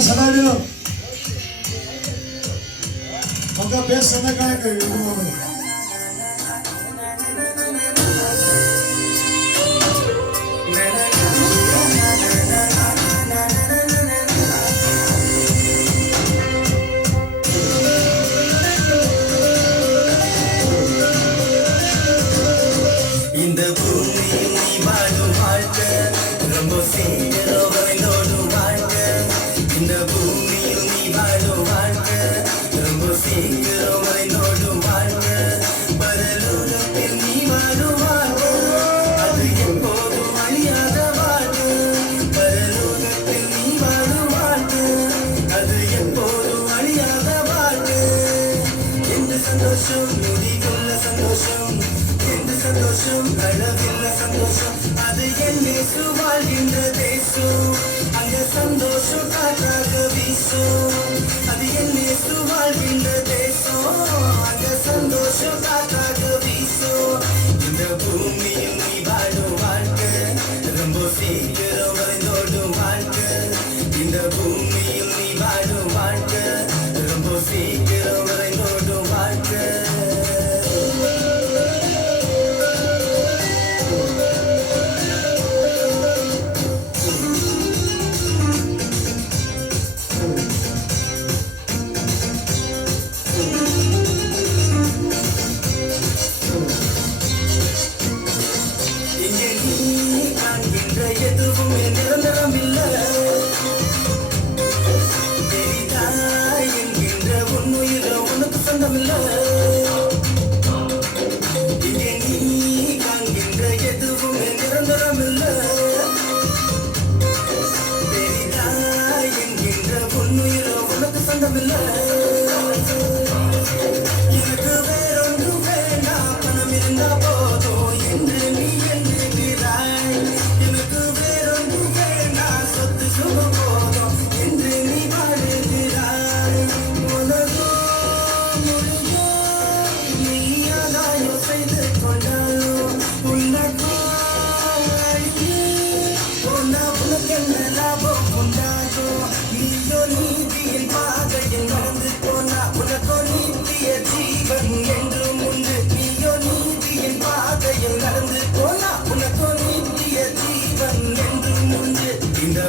salario. Maka biasa na kaya kayo. இந்த பூமியில் நீ வாழும் வாழ்க்கை ரொம்ப சீக்கிரம் வரைந்தோடும் வாழ்க்கை. இந்த பூமியில் நீ வாழும் வாழ்க்கை ரொம்ப சீக்கிரம் வரைந்தோடும் வாழ்க்கை. பரலோகத்தில் நீ வாழும் வாழ்க்கை அது எப்போதும் அழியாத வாழ்க்கை. பரலோகத்தில் நீ வாழும் வாழ்க்கை அது எப்போதும் அழியாத வாழ்க்கை. எந்த சந்தோஷம் நொடிக்குள்ள சந்தோஷம், எந்த சந்தோஷம் அளவில்ல சந்தோஷம், அது என் இயேசு வாழ்கின்ற தேசம். அங்க சந்தோஷம் காற்றாக வீசும், அது என் இயேசு வாழ்கின்ற தேசம். அங்க சந்தோஷம் காற்றாக வீசும். இந்த பூமியில் நீ வாழும் வாழ்க்கை ரொம்ப சீக்கிரம் வரைந்தோடும் வாழ்க்கை. இந்த பூமியில் நீ வாழும் வாழ்க்கை ரொம்ப சீக்கிரம் வரைந்தோடும் வாழ்க்கை. இங்கே நீ காண்கின்ற எதுவுமே நிரந்தரம் இல்லை. பெரிதாய் என்கின்ற உன்னுயிர உனக்கு சொந்தம் இல்லை. இங்கே நீ காண்கின்ற எதுவுமே நிரந்தரம் இல்லை. பெரிதாய் என்கின்ற உன்னுயிர உனக்கு சொந்தம் இல்லை. எனக்கு வேறொன்று வேண்டாம், பணம் இருந்தா போதும் என்று நீ எண்ணுகிறாய். எனக்கு வேறொன்று வேண்டாம், சொத்து சுகம் போதும் என்று நீ வாழுகிறாய். உனதோ முடியோ நீ ஆதாயம் செய்து கொண்டாயோ, உனக்கோ அழியே உனக்கு என்ன லாபம் உண்டாகோ. நீயோ நீதியின் பாதையில் நடந்து போனா உனக்கோ நீதிய ஜீவன் என்றும் உண்டு. நீயோ நீதியின் பாதையில் நடந்து போனா உனக்கோ நீதிய ஜீவன் என்றும் உண்டு. இந்த